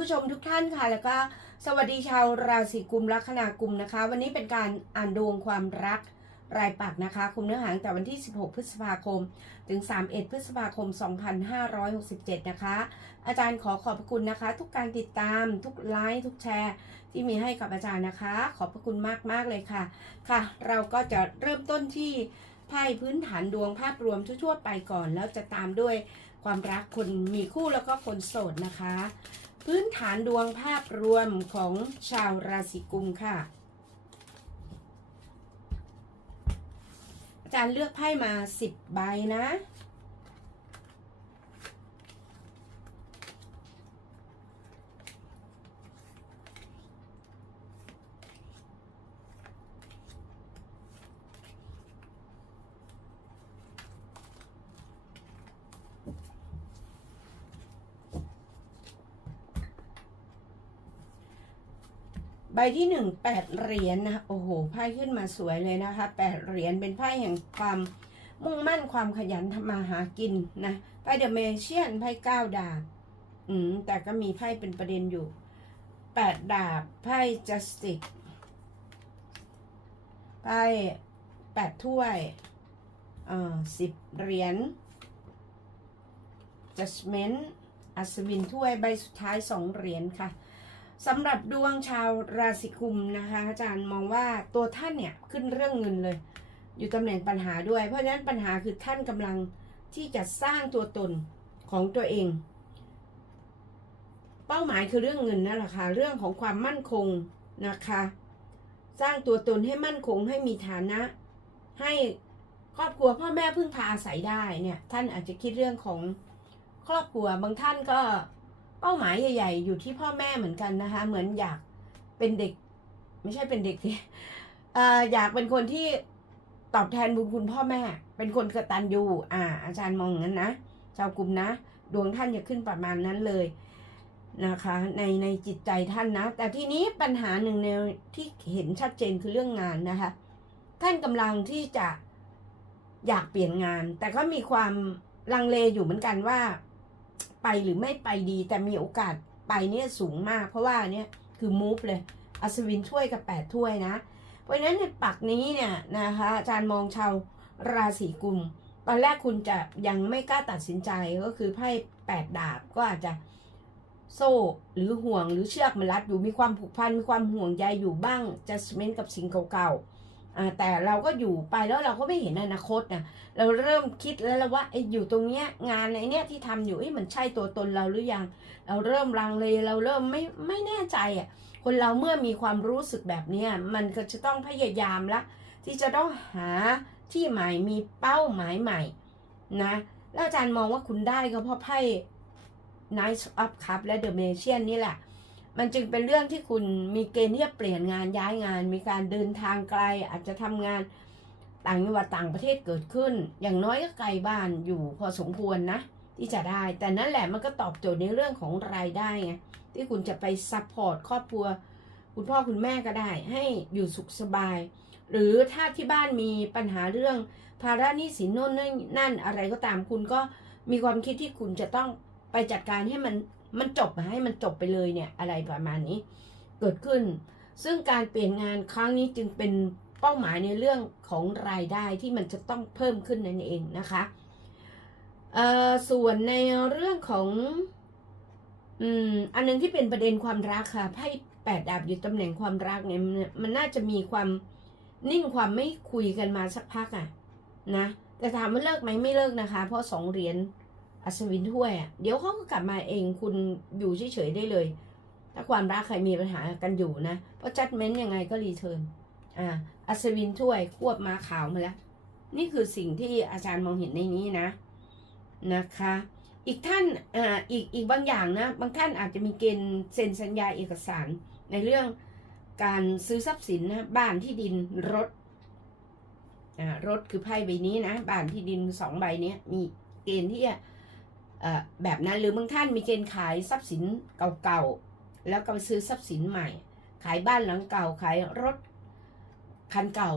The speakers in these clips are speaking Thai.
ผู้ชมทุกท่านค่ะ แล้วก็สวัสดีชาวราศีกุมลัคนากุมนะคะ วันนี้เป็นการอ่านดวงความรักรายปักนะคะ คุมเนื้อหาตั้งแต่วันที่ 16 พฤษภาคม ถึง 31 พฤษภาคม 2567 นะคะ อาจารย์ขอขอบพระคุณนะคะ ทุกการติดตามทุกไลค์ทุกแชร์ ที่มีให้กับอาจารย์นะคะ ขอบพระคุณมากมากเลยค่ะ ค่ะ เราก็จะเริ่มต้นที่ไพ่พื้นฐานดวงภาพรวมทั่วๆไปก่อน แล้วจะตามด้วยความรักคนมีคู่แล้วก็คนโสดนะคะ พื้นฐานดวงภาพรวมของชาวราศีกุมค่ะ อาจารย์เลือกไพ่มา 10 ใบนะ ใบที่หนึ่งแปดเหรียญนะโอ้โหไพ่ขึ้นมาสวยเลยนะคะแปดเหรียญเป็นไพ่แห่งความมุ่งมั่นความขยันทำมาหากินนะไพ่เดอะเมเชียนไพ่เก้าดาบอืมแต่ก็มีไพ่เป็นประเด็นอยู่แปดดาบไพ่จัสติกไพ่แปดถ้วยอ่าสิบเหรียญ judgment อัศวินถ้วยใบสุดท้ายสองเหรียญค่ะ สำหรับดวงชาวราศีกุมนะคะ อาจารย์มองว่าตัวท่านเนี่ยขึ้นเรื่องเงินเลย อยู่ตำแหน่งปัญหาด้วย เพราะฉะนั้นปัญหาคือท่านกำลังที่จะสร้างตัวตนของตัวเอง เป้าหมายคือเรื่องเงินนั่นแหละค่ะเรื่องของความมั่นคงนะคะ สร้างตัวตนให้มั่นคงให้มีฐานะ ให้ครอบครัวพ่อแม่พึ่งพาอาศัยได้เนี่ยท่านอาจจะคิดเรื่องของครอบครัวบางท่านก็ เป้าหมายใหญ่ ๆ อยู่ที่พ่อแม่เหมือนกันนะคะ เหมือนอยากเป็นเด็ก ไม่ใช่เป็นเด็กที่อยากเป็นคนที่ตอบแทนบุญคุณพ่อแม่ เป็นคนกตัญญูอ่า อาจารย์มองงั้นนะชาวกลุ่มนะ ดวงท่านจะขึ้นประมาณนั้นเลยนะคะ ในในจิตใจท่านนะ แต่ทีนี้ปัญหาหนึ่งในที่เห็นชัดเจนคือเรื่องงานนะคะ ท่านกำลังที่จะอยากเปลี่ยนงาน แต่ก็มีความลังเลอยู่เหมือนกันว่า ไปหรือไม่ไปดีแต่มีโอกาสไปเนี่ยสูงมาก เพราะว่าเนี่ยคือมูฟเลยอัศวินถ้วยกับแปดถ้วยนะเพราะฉะนั้นในปักนี้เนี่ยนะคะอาจารย์มองชาวราศีกุมตอนแรกคุณจะยังไม่กล้าตัดสินใจก็คือไพ่แปดดาบก็อาจจะโซ่หรือห่วงหรือเชือกมันรัดอยู่มีความผูกพันมีความห่วงใยอยู่บ้างจะสเมนกับสิ่งเก่าๆอ่า แต่เราก็อยู่ไปแล้วเราก็ไม่เห็นอนาคตนะเราเริ่มคิดแล้วละว่าไอ้อยู่ตรงเนี้ยงานไอ้เนี้ยที่ทำอยู่เอ้มันใช่ตัวตนเราหรือยัง เราเริ่มลังเลเราเริ่มไม่ไม่แน่ใจอะคนเราเมื่อมีความรู้สึกแบบเนี้ยมันก็จะต้องพยายามละ ที่จะต้องหาที่ใหม่มีเป้าหมายใหม่นะแล้วอาจารย์มองว่าคุณได้ก็เพราะไพ่ Nice Up ครับและ The Magician นี่แหละ มันจึงเป็นเรื่องที่คุณมีเกณฑ์ที่จะเปลี่ยนงานย้ายงาน มีการเดินทางไกล อาจจะทำงานต่างจังหวัดต่างประเทศเกิดขึ้น อย่างน้อยก็ไกลบ้านอยู่พอสมควรนะ ที่จะได้ แต่นั่นแหละมันก็ตอบโจทย์ในเรื่องของรายได้ไงที่คุณจะไปซัพพอร์ตครอบครัว คุณพ่อคุณแม่ก็ได้ ให้อยู่สุขสบาย หรือถ้าที่บ้านมีปัญหาเรื่องภาระหนี้สินโน่นนั่นอะไรก็ตามคุณก็มีความคิดที่คุณจะต้องไปจัดการให้มัน มันจบอะให้มันจบไปเลยเนี่ยอะไรประมาณนี้ เกิดขึ้น ซึ่งการเปลี่ยนงานครั้งนี้จึงเป็นเป้าหมายในเรื่องของรายได้ที่มันจะต้องเพิ่มขึ้นนั่นเองนะคะส่วนในเรื่องของอืมอันหนึงที่เป็นประเด็นความรักค่ะไพ่แปดดาบอยู่ตำแหน่งความรักเนี่ยมันมันน่าจะมีความนิ่งความไม่คุยกันมาสักพักอะ่ะนะแต่ถามว่าเลิกไหมไม่เลิกนะคะ เพราะสองเหรียญ อัศวินถ้วยอะเดี๋ยวเขาก็กลับมาเองคุณอยู่เฉยๆได้เลย ถ้าความรักใครมีปัญหากันอยู่นะ เพราะจัดเม้นยังไงก็รีเทิร์นอ่าอัศวินถ้วยควบมาขาวมาแล้ว นี่คือสิ่งที่อาจารย์มองเห็นในนี้นะนะคะ อีกท่านอ่าอีกอีกบางอย่างนะ บางท่านอาจจะมีเกณฑ์เซ็นสัญญาเอกสารในเรื่องการซื้อทรัพย์สินนะบ้านที่ดินรถอ่ารถคือไพ่ใบนี้นะบ้านที่ดินสองใบนี้มีเกณฑ์ที่จะเอ่อ แบบนั้นหรือบางท่านมีเกณฑ์ขายทรัพย์สินเก่าๆแล้วก็ไปซื้อทรัพย์สินใหม่ ขายบ้านหลังเก่าขายรถคันเก่า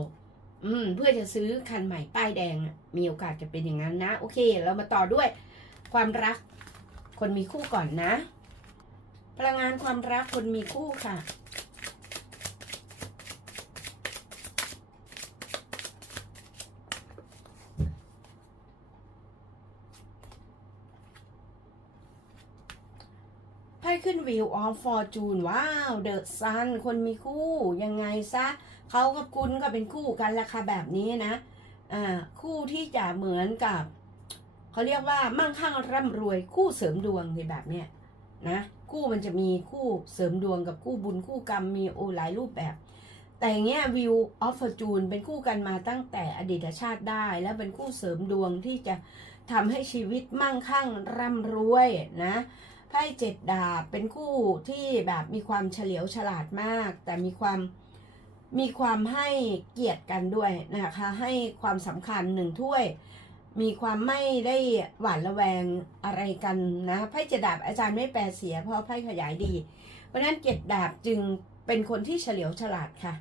อืม เพื่อจะซื้อคันใหม่ป้ายแดงมีโอกาสจะเป็นอย่างนั้นนะ โอเค เรามาต่อด้วยความรัก คนมีคู่ก่อนนะ พลังงานความรักคนมีคู่ค่ะ ไพ่ขึ้นวิวออฟฟอร์จูนว้าวเดอะซันคนมีคู่ยังไงซะเขากับคุณก็เป็นคู่กันราคาแบบนี้นะอ่าคู่ที่จะเหมือนกับเขาเรียกว่ามั่งคั่งร่ำรวยคู่เสริมดวงในแบบเนี้ยนะคู่มันจะมีคู่เสริมดวงกับคู่บุญคู่กรรมมีโอหลายรูปแบบ แต่เงี้ยวิวออฟฟอร์จูนเป็นคู่กันมาตั้งแต่อดีตชาติได้ แล้วเป็นคู่เสริมดวงที่จะทำให้ชีวิตมั่งคั่งร่ำรวยนะ ไพ่เจ็ดดาบเป็นคู่ที่แบบมีความเฉลียวฉลาดมาก แต่มีความมีความให้เกียรติกันด้วยนะคะให้ความสำคัญหนึ่งถ้วย มีความไม่ได้หวาดระแวงอะไรกันนะไพ่เจ็ดดาบอาจารย์ไม่แปลเสียเพราะไพ่ขยายดี เพราะฉะนั้นเจ็ดดาบจึงเป็นคนที่เฉลียวฉลาดค่ะ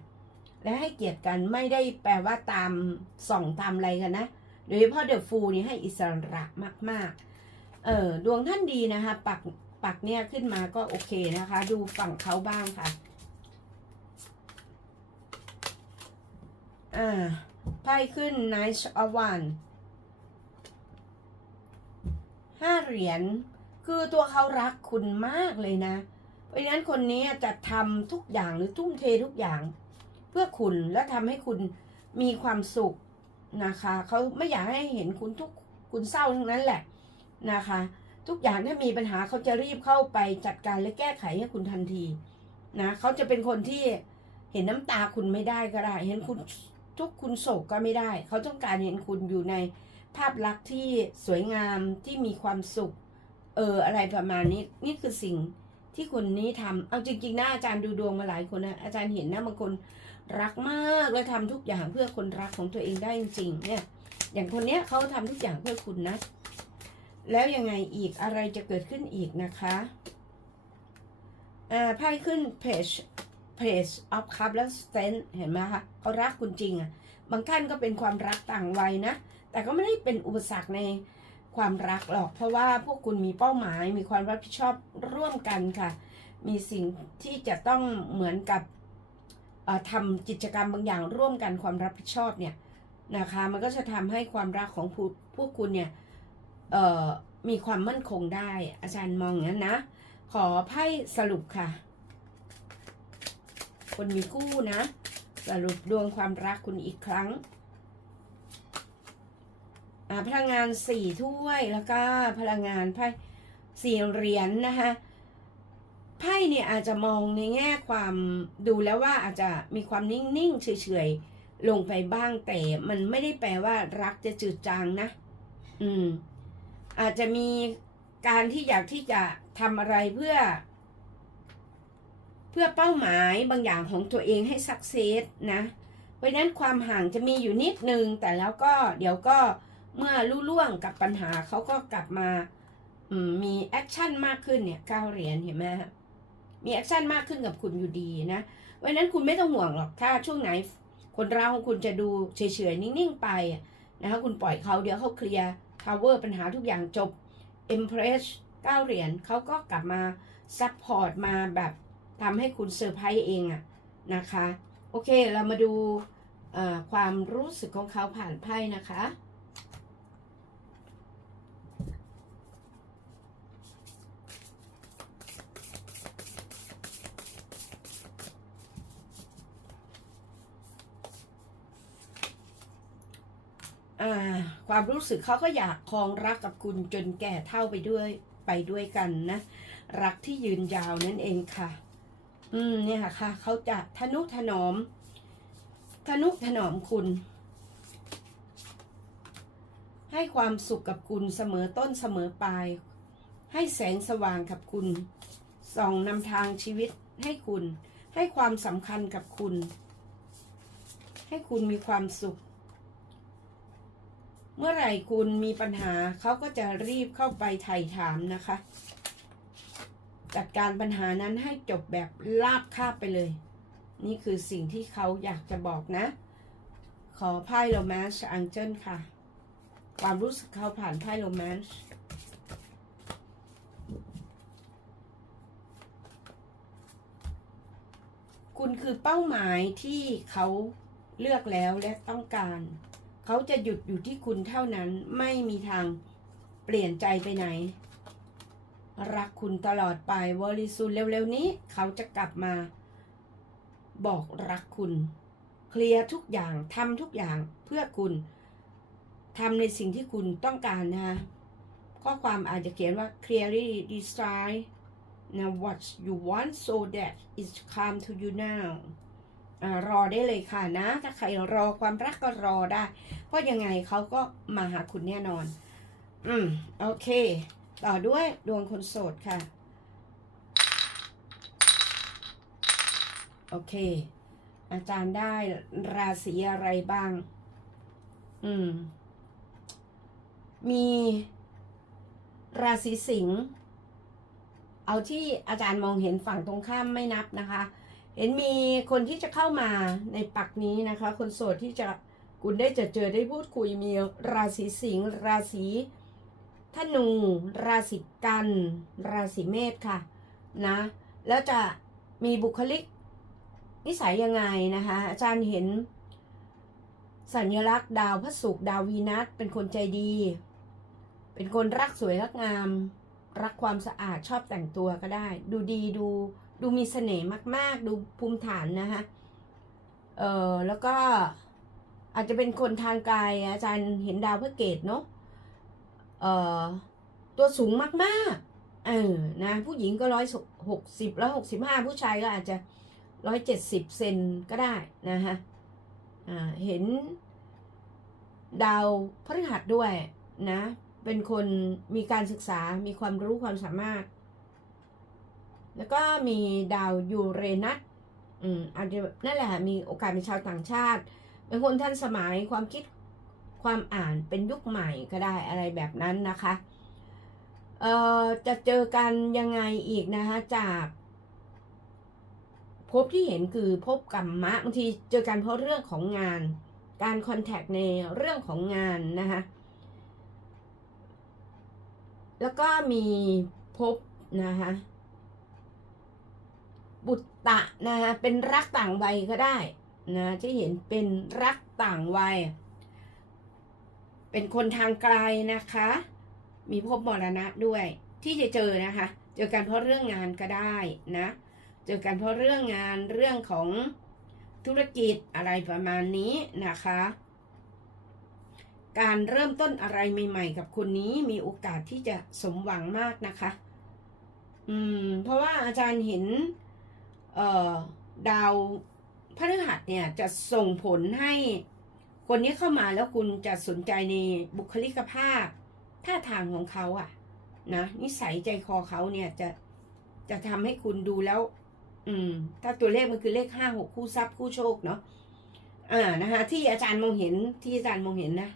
และให้เกียรติกันไม่ได้แปลว่าตามส่องตามอะไรกันนะโดยเฉพาะเดอะฟูนี่ให้อิสระมากๆ เออดวงท่านดีนะคะ ปักปักเนี่ยขึ้นมาก็โอเคนะคะ ดูฝั่งเขาบ้างค่ะอ่าไพ่ขึ้น Nice of One ห้าเหรียญคือตัวเขารักคุณมากเลยนะ เพราะฉะนั้นคนนี้จะทำทุกอย่างหรือทุ่มเททุกอย่าง เพื่อคุณและทำให้คุณมีความสุขนะคะ เขาไม่อยากให้เห็นคุณทุกคุณเศร้าทั้งนั้นแหละ นะคะ ทุกอย่างถ้ามีปัญหาเขาจะรีบเข้าไปจัดการและแก้ไขให้คุณทันทีนะเขาจะเป็นคนที่เห็นน้ำตาคุณไม่ได้ก็ได้ เห็นคุณทุกคุณโศกก็ไม่ได้ เขาต้องการเห็นคุณอยู่ในภาพลักษณ์ที่สวยงามที่มีความสุข เอออะไรประมาณนี้ นี่คือสิ่งที่คนนี้ทำเอาจริงๆนะอาจารย์ดูดวงมาหลายคนนะอาจารย์เห็นนะบางคนรักมากและทำทุกอย่างเพื่อคนรักของตัวเองได้จริงๆเนี่ยอย่างคนเนี้ยเขาทำทุกอย่างเพื่อคุณนะ แล้วยังไงอีกอะไรจะเกิดขึ้นอีกนะคะอ่าไพ่ขึ้นเพจเพจออฟคัพแล้วสเตนเห็นไหมคะเขารักคุณจริงอะ่ะบางท่านก็เป็นความรักต่างวัยนะ แต่ก็ไม่ได้เป็นอุปสรรคในความรักหรอก เพราะว่าพวกคุณมีเป้าหมายมีความรับผิดชอบร่วมกันค่ะ มีสิ่งที่จะต้องเหมือนกับทำกิจกรรมบางอย่างร่วมกันความรับผิดชอบเนี่ยนะคะ มันก็จะทำให้ความรักของผู้พวกคุณเนี่ย มีความมั่นคงได้ อาจารย์มองอย่างนั้นนะ ขอไพ่สรุปค่ะ คนมีคู่นะ สรุปดวงความรักคุณอีกครั้งพลังงานสี่ถ้วยแล้วก็พลังงานไพ่สี่เหรียญนะคะไพ่เนี่ยอาจจะมองในแง่ความดูแล้วว่าอาจจะมีความนิ่งๆเฉยๆลงไปบ้างแต่มันไม่ได้แปลว่ารักจะจืดจางนะ อืม อาจจะมีการที่อยากที่จะทำอะไรเพื่อ เพื่อเป้าหมายบางอย่างของตัวเองให้สักเซสนะ เพราะนั้นความห่างจะมีอยู่นิดนึง แต่แล้วก็เดี๋ยวก็เมื่อรู้ล่วงกับปัญหาเขาก็กลับมามีแอคชั่นมากขึ้นเนี่ยเก้าเหรียญเห็นไหมฮะมีแอคชั่นมากขึ้นกับคุณอยู่ดีนะเพราะนั้นคุณไม่ต้องห่วงหรอกถ้าช่วงไหนคนเราของคุณจะดูเฉยๆนิ่งๆไปนะคะคุณปล่อยเขาเดี๋ยวเขาเคลียร์ ทาวเวอร์ปัญหาทุกอย่างจบ Empress เก้าเหรียญเขาก็กลับมาซัพพอร์ตมาแบบทำให้คุณเซอร์ไพรส์เองอะนะคะ โอเคเรามาดูความรู้สึกของเขาผ่านไพ่นะคะ ความรู้สึกเขาก็อยากครองรักกับคุณจนแก่เท่าไปด้วยไปด้วยกันนะ รักที่ยืนยาวนั่นเองค่ะ อืมเนี่ยค่ะเขาจะทนุถนอมทนุถนอมคุณ ให้ความสุขกับคุณเสมอต้นเสมอปลาย ให้แสงสว่างกับคุณส่องนำทางชีวิตให้คุณ ให้ความสำคัญกับคุณ ให้คุณมีความสุข เมื่อไหร่คุณมีปัญหาเขาก็จะรีบเข้าไปไถ่ถามนะคะ จัดการปัญหานั้นให้จบแบบลาบคาบไปเลย นี่คือสิ่งที่เขาอยากจะบอกนะ ขอไพ่โรแมนส์อังเจิลค่ะ ความรู้สึกเขาผ่านไพ่โรแมนส์คุณคือเป้าหมายที่เขาเลือกแล้วและต้องการ เขาจะหยุดอยู่ที่คุณเท่านั้นไม่มีทางเปลี่ยนใจไปไหน รักคุณตลอดไปบริสุทธิ์เร็วๆนี้ เขาจะกลับมา บอกรักคุณ เคลียร์ทุกอย่างทำทุกอย่างเพื่อคุณทำในสิ่งที่คุณต้องการนะคะข้อความอาจจะเขียนว่า clearly decide now what you want so that it come to you now รอได้เลยค่ะนะ ถ้าใครรอความรักก็รอได้ เพราะยังไงเขาก็มาหาคุณแน่นอน อืม โอเค ต่อด้วยดวงคนโสดค่ะ โอเค อาจารย์ได้ราศีอะไรบ้าง อืม มีราศีสิงห์เอาที่อาจารย์มองเห็นฝั่งตรงข้ามไม่นับนะคะ เห็นมีคนที่จะเข้ามาในปักนี้นะคะ คนโสดที่จะคุณได้จะเจอได้พูดคุยมีราศีสิงห์ราศีธนู ราศีกัน ราศีเมษค่ะนะแล้วจะมีบุคลิกนิสัยยังไงนะคะอาจารย์เห็น สัญลักษณ์ดาวพระศุกร์ดาววีนัสเป็นคนใจดี เป็นคนรักสวยรักงาม รักความสะอาดชอบแต่งตัวก็ได้ ดูดีดู ดูมีเสน่ห์มาก ๆ ดูภูมิฐานนะคะเออแล้วก็อาจจะเป็นคนทางกายอาจารย์เห็นดาวพระเกตเนาะเออตัวสูงมากๆเออนะผู้หญิงก็ร้อยหกสิบร้อยหกสิบห้าผู้ชายก็อาจจะร้อยเจ็ดสิบเซนก็ได้นะฮะอ่าเห็นดาวพฤหัสด้วยนะ เป็นคนมีการศึกษามีความรู้ความสามารถ แล้วก็มีดาวยูเรนัสอืมอาจจะนั่นแหละมีโอกาสเป็นชาวต่างชาติเป็นคนทันสมัยความคิดความอ่านเป็นยุคใหม่ก็ได้อะไรแบบนั้นนะคะเอ่อจะเจอกันยังไงอีกนะคะจากพบที่เห็นคือพบกรรมะบางทีเจอกันเพราะเรื่องของงาน การคอนแทคในเรื่องของงานนะคะแล้วก็มีพบนะคะ บุตตะนะคะเป็นรักต่างวัยก็ได้นะที่เห็นเป็นรักต่างวัย เป็นคนทางไกลนะคะ มีพบมรณะด้วย ที่จะเจอนะคะ เจอกันเพราะเรื่องงานก็ได้นะ เจอกันเพราะเรื่องงานเรื่องของธุรกิจอะไรประมาณนี้นะคะ การเริ่มต้นอะไรใหม่ๆกับคนนี้มีโอกาสที่จะสมหวังมากนะคะ อืม เพราะว่าอาจารย์เห็น ดาวพฤหัสเนี่ยจะส่งผลให้คนนี้เข้ามาแล้วคุณจะสนใจในบุคลิกภาพท่าทางของเขาอะนะนิสัยใจคอเขาเนี่ยจะจะทำให้คุณดูแล้ว อืม ถ้าตัวเลขมันคือเลขห้าหกคู่ทรัพย์คู่โชคเนาะอ่านะคะที่อาจารย์มองเห็นที่อาจารย์มองเห็นนะ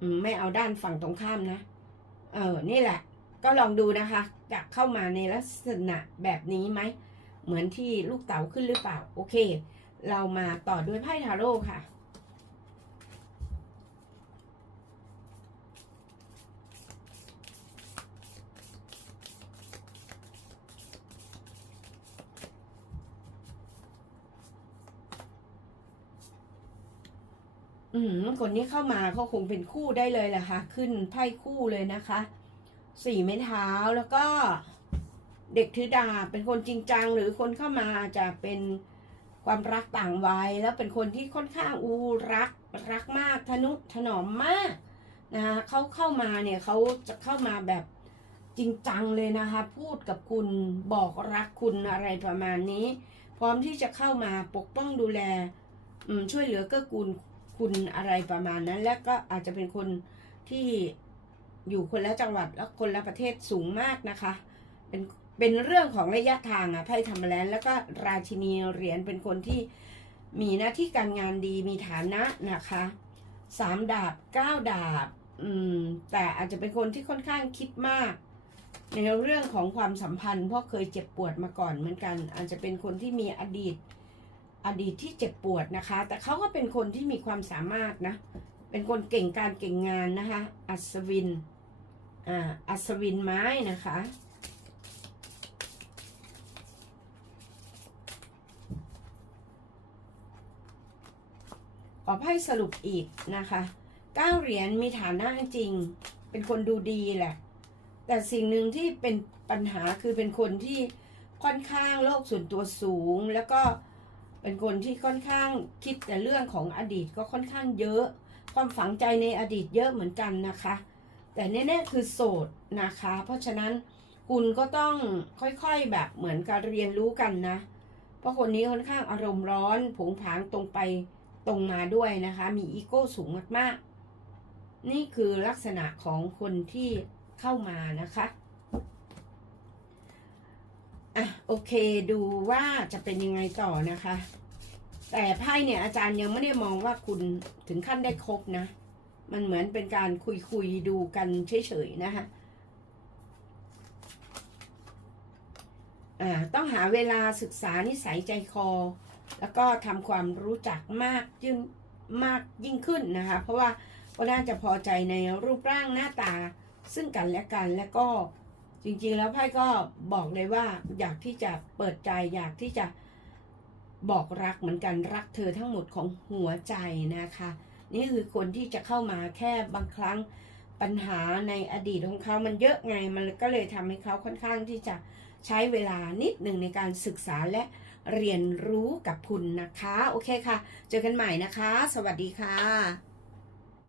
อืมไม่เอาด้านฝั่งตรงข้ามนะเออนี่แหละ ก็ลองดูนะคะจะเข้ามาในลักษณะแบบนี้ไหม เหมือนที่ลูกเต๋าขึ้นหรือเปล่า โอเค เรามาต่อด้วยไพ่ทาโร่ค่ะ อืมคนนี้เข้ามาเขาคงเป็นคู่ได้เลยแหละค่ะ ขึ้นไพ่คู่เลยนะคะ สี่ไม้เท้าแล้วก็ เด็กถือดาบเป็นคนจริงจัง หรือคนเข้ามาจะเป็นความรักต่างวัยแล้วเป็นคนที่ค่อนข้างอูรักรักมากทนุถนอมมากนะคะเขาเข้ามาเนี่ยเขาจะเข้ามาแบบจริงจังเลยนะคะ พูดกับคุณบอกรักคุณอะไรประมาณนี้ พร้อมที่จะเข้ามาปกป้องดูแลช่วยเหลือเกื้อกูลคุณอะไรประมาณนั้น และก็อาจจะเป็นคนที่อยู่คนละจังหวัดแล้วคนละประเทศสูงมากนะคะ เป็น เป็นเรื่องของระยะทางอะไพ่ธรรมแลนแล้วก็ราชินีเหรียญเป็นคนที่มีหน้าที่การงานดีมีฐานะนะคะสามดาบเก้าดาบ อืม แต่อาจจะเป็นคนที่ค่อนข้างคิดมาก ในเรื่องของความสัมพันธ์เพราะเคยเจ็บปวดมาก่อนเหมือนกัน อาจจะเป็นคนที่มีอดีต อดีตที่เจ็บปวดนะคะ แต่เขาก็เป็นคนที่มีความสามารถนะ เป็นคนเก่งการเก่งงานนะคะ อัศวิน อ่า อัศวินไม้นะคะ ขอให้สรุปอีกนะคะเก้าเหรียญมีฐานะจริง เป็นคนดูดีแหละ แต่สิ่งหนึ่งที่เป็นปัญหาคือเป็นคนที่ค่อนข้างโลกส่วนตัวสูง แล้วก็เป็นคนที่ค่อนข้างคิดแต่เรื่องของอดีตก็ค่อนข้างเยอะ ความฝังใจในอดีตเยอะเหมือนกันนะคะ แต่แน่ๆคือโสดนะคะ เพราะฉะนั้นคุณก็ต้องค่อยๆแบบเหมือนการเรียนรู้กันนะ เพราะคนนี้ค่อนข้างอารมณ์ร้อนผงผางตรงไป ตรงมาด้วยนะคะ มีอีโก้สูงมากๆ นี่คือลักษณะของคนที่เข้ามานะคะอะโอเคดูว่าจะเป็นยังไงต่อนะคะ แต่ไพ่เนี่ยอาจารย์ยังไม่ได้มองว่าคุณถึงขั้นได้ครบนะ มันเหมือนเป็นการคุยคุยดูกันเฉยๆนะคะอ่าต้องหาเวลาศึกษานิสัยใจคอ แล้วก็ทำความรู้จักมากยิ่งมากยิ่งขึ้นนะคะ เพราะว่าก็น่าจะพอใจในรูปร่างหน้าตาซึ่งกันและกันแล้วก็จริงๆแล้วไพ่ก็บอกเลยว่าอยากที่จะเปิดใจอยากที่จะบอกรักเหมือนกันรักเธอทั้งหมดของหัวใจนะคะ นี่คือคนที่จะเข้ามาแค่บางครั้งปัญหาในอดีตของเขามันเยอะไงมันก็เลยทำให้เขาค่อนข้างที่จะใช้เวลานิดหนึ่งในการศึกษาและ เรียนรู้กับคุณนะคะ โอเคค่ะ เจอกันใหม่นะคะ สวัสดีค่ะ